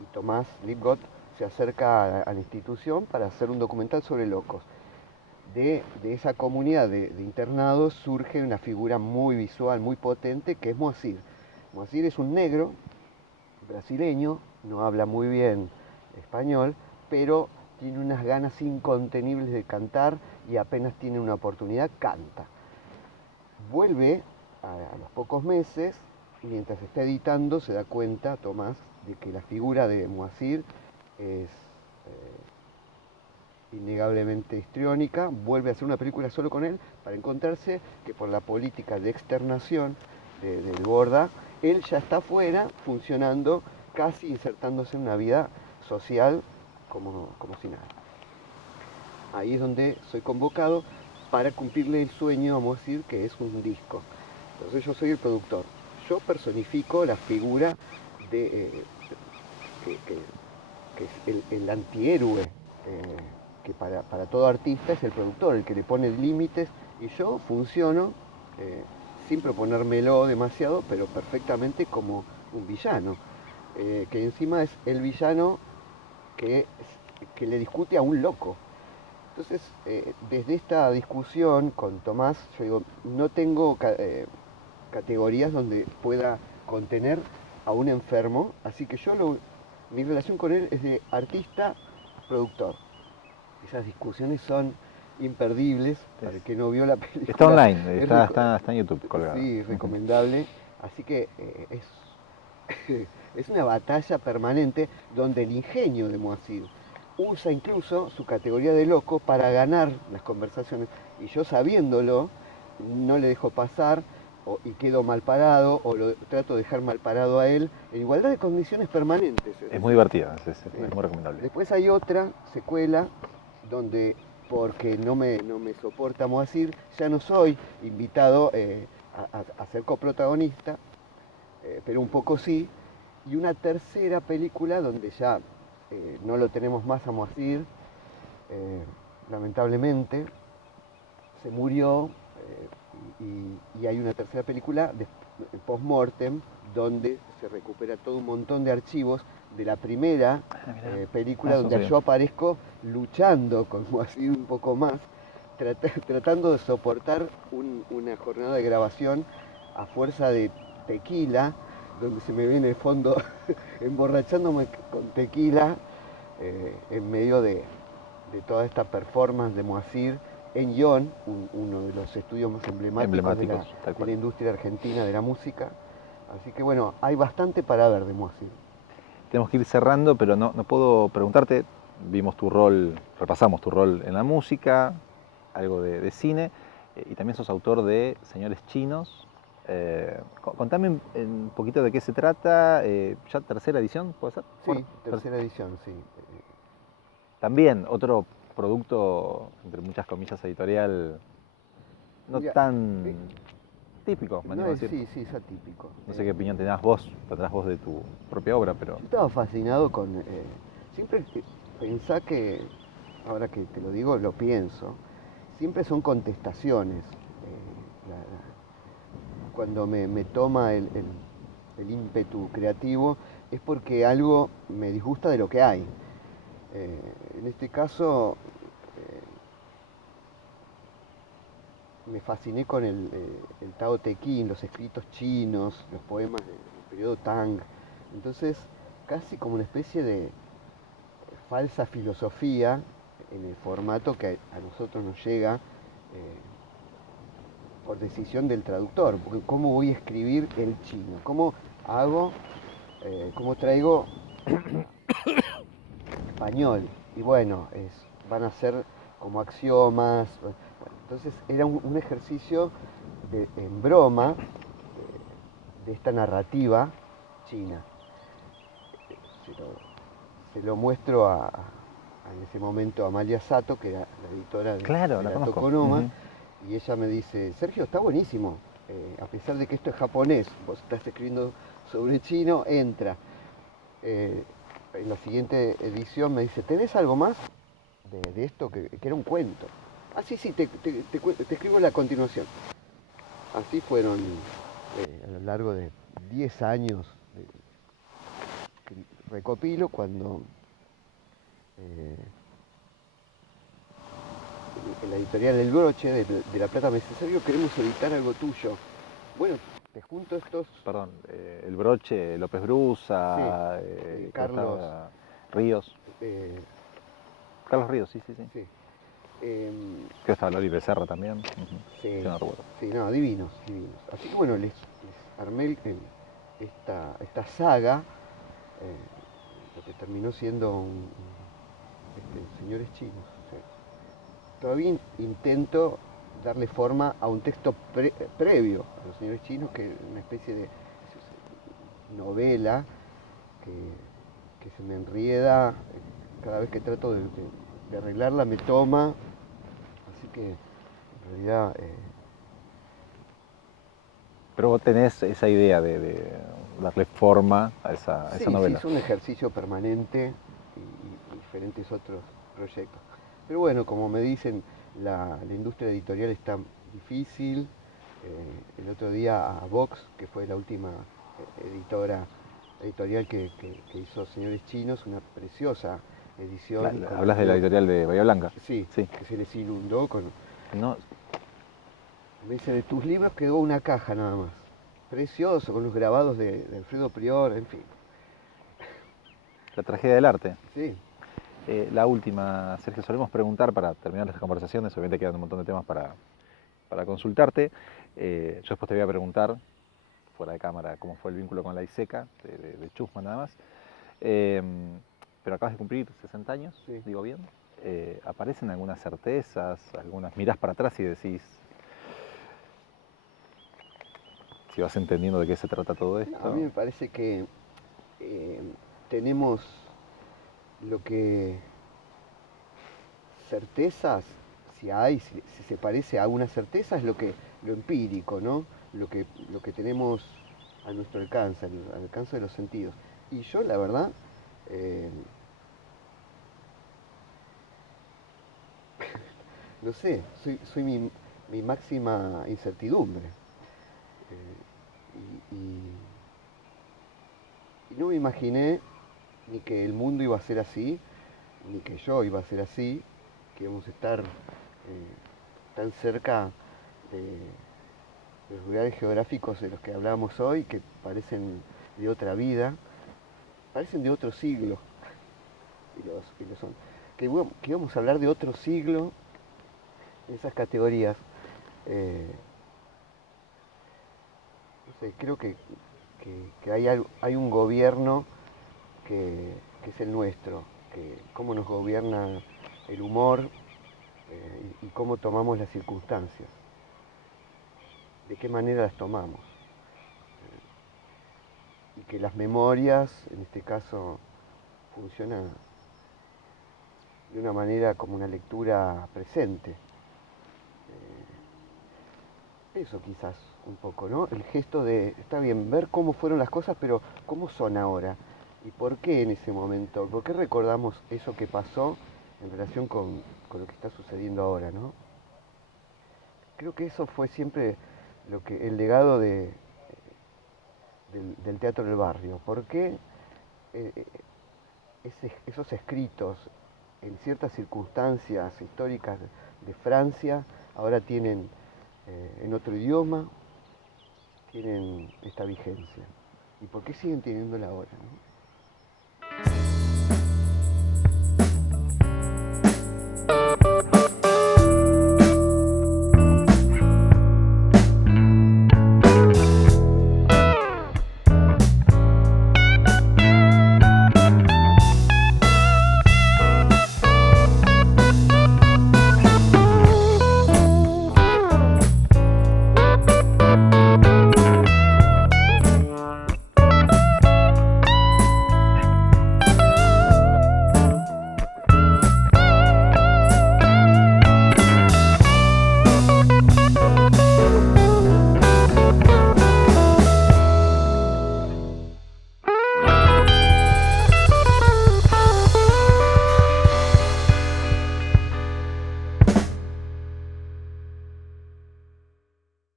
y Tomás Lipgott se acerca a la institución para hacer un documental sobre locos. De esa comunidad de internados surge una figura muy visual, muy potente, que es Moacir. Moacir es un negro brasileño, no habla muy bien español, pero tiene unas ganas incontenibles de cantar y apenas tiene una oportunidad, canta. Vuelve a los pocos meses y mientras está editando se da cuenta, Tomás, de que la figura de Moacir es innegablemente histriónica, vuelve a hacer una película solo con él para encontrarse que por la política de externación del Borda, él ya está afuera, funcionando, casi insertándose en una vida social como si nada. Ahí es donde soy convocado para cumplirle el sueño, vamos a decir, que es un disco. Entonces yo soy el productor. Yo personifico la figura de, que es el antihéroe, que para todo artista es el productor, el que le pone límites, y yo funciono sin proponérmelo demasiado, pero perfectamente como un villano, que encima es el villano que, que le discute a un loco. Entonces, desde esta discusión con Tomás, yo digo, no tengo categorías donde pueda contener a un enfermo, así que mi relación con él es de artista-productor. Esas discusiones son imperdibles, para el que no vio la película. Está online, es está en YouTube colgado. Sí, es recomendable. Así que es una batalla permanente donde el ingenio de Moacir usa incluso su categoría de loco para ganar las conversaciones. Y yo sabiéndolo, no le dejo pasar y quedo mal parado o lo trato de dejar mal parado a él en igualdad de condiciones permanentes. Es muy divertida, es muy recomendable. Después hay otra secuela donde, porque no me soporta Moacir, ya no soy invitado a ser coprotagonista, pero un poco sí. Y una tercera película donde ya no lo tenemos más a Moacir, lamentablemente, se murió, y hay una tercera película de post-mortem donde se recupera todo un montón de archivos de la primera película donde yo aparezco luchando con Moacir un poco más, tratando de soportar una jornada de grabación a fuerza de tequila, donde se me ve en el fondo emborrachándome con tequila en medio de toda esta performance de Moacir en Ion, uno de los estudios más emblemáticos de la industria argentina de la música. Así que bueno, hay bastante para ver de Moacir. Tenemos que ir cerrando, pero no puedo preguntarte, vimos tu rol, repasamos tu rol en la música, algo de cine, y también sos autor de Señores Chinos. Contame un poquito de qué se trata, ya tercera edición, ¿puede ser? Sí, tercera edición, sí. También otro producto, entre muchas comillas, editorial, no tan típico, me animo a decir. Sí, es atípico. No sé qué opinión tendrás vos de tu propia obra, pero... Yo estaba fascinado con... siempre pensá que, ahora que te lo digo, lo pienso, siempre son contestaciones. Cuando me toma el ímpetu creativo es porque algo me disgusta de lo que hay. En este caso me fasciné con el Tao Te Ching, los escritos chinos, los poemas del periodo Tang. Entonces, casi como una especie de falsa filosofía en el formato que a nosotros nos llega por decisión del traductor. Porque ¿cómo voy a escribir el chino? ¿Cómo traigo español? Y bueno, van a ser como axiomas. Bueno, entonces era un ejercicio en broma de esta narrativa china. Se lo muestro en ese momento a Amalia Sato, que era la editora de la Tokonoma, y ella me dice: Sergio, está buenísimo, a pesar de que esto es japonés, vos estás escribiendo sobre chino, entra. En la siguiente edición me dice: ¿tenés algo más de esto? Que era un cuento. Ah, sí, te escribo la continuación. Así fueron a lo largo de 10 años de recopilo, cuando en la editorial El Broche de La Plata me dice: Sergio, queremos editar algo tuyo. Bueno, te junto estos... Perdón, El Broche, López Brusa, sí, Carlos Ríos. Carlos Ríos, sí. Que estaba Loli Becerra también. Sí, no recuerdo. Sí, no, divinos. Así que bueno, les armé esta saga, lo que terminó siendo Señores Chinos. Sí. Todavía intento darle forma a un texto previo a los Señores Chinos, que es una especie de novela que se me enrieda cada vez que trato de arreglarla, me toma. Así que en realidad... Pero vos tenés esa idea de darle forma a esa novela. Sí, es un ejercicio permanente y diferentes otros proyectos. Pero bueno, como me dicen, la industria editorial está difícil. El otro día a Vox, que fue la última editorial que hizo Señores Chinos, una preciosa edición. Hablas de la editorial de Bahía Blanca. Sí, que se les inundó con... No. Me dice: de tus libros quedó una caja nada más. precioso, con los grabados de Alfredo Prior, en fin. La tragedia del arte. Sí. La última, Sergio, solemos preguntar para terminar las conversaciones, obviamente quedan un montón de temas para consultarte. Yo después te voy a preguntar, fuera de cámara, cómo fue el vínculo con la ISECA, de Chusma nada más. Pero acabas de cumplir 60 años, Sí. digo bien. ¿Aparecen algunas certezas, algunas mirás para atrás y decís, si vas entendiendo de qué se trata todo esto? A mí me parece que tenemos lo que certezas, si hay, si se parece a una certeza, es lo empírico, ¿no? Lo que tenemos a nuestro alcance, al alcance de los sentidos. Y yo, la verdad, no sé, soy mi máxima incertidumbre. Y, y no me imaginé ni que el mundo iba a ser así, ni que yo iba a ser así, que íbamos a estar tan cerca de los lugares geográficos de los que hablamos hoy, que parecen de otra vida, parecen de otro siglo, y lo son. Que íbamos a hablar de otro siglo, en esas categorías. No sé, creo que hay un gobierno que es el nuestro, que cómo nos gobierna el humor y cómo tomamos las circunstancias, de qué manera las tomamos. Y que las memorias, en este caso, funcionan de una manera como una lectura presente. Eso quizás un poco, ¿no? El gesto de, está bien, ver cómo fueron las cosas, pero cómo son ahora. ¿Y por qué en ese momento? ¿Por qué recordamos eso que pasó en relación con lo que está sucediendo ahora, ¿no? Creo que eso fue siempre el legado del teatro del barrio. ¿Por qué esos escritos en ciertas circunstancias históricas de Francia ahora tienen en otro idioma, tienen esta vigencia? ¿Y por qué siguen teniéndola ahora, ¿no?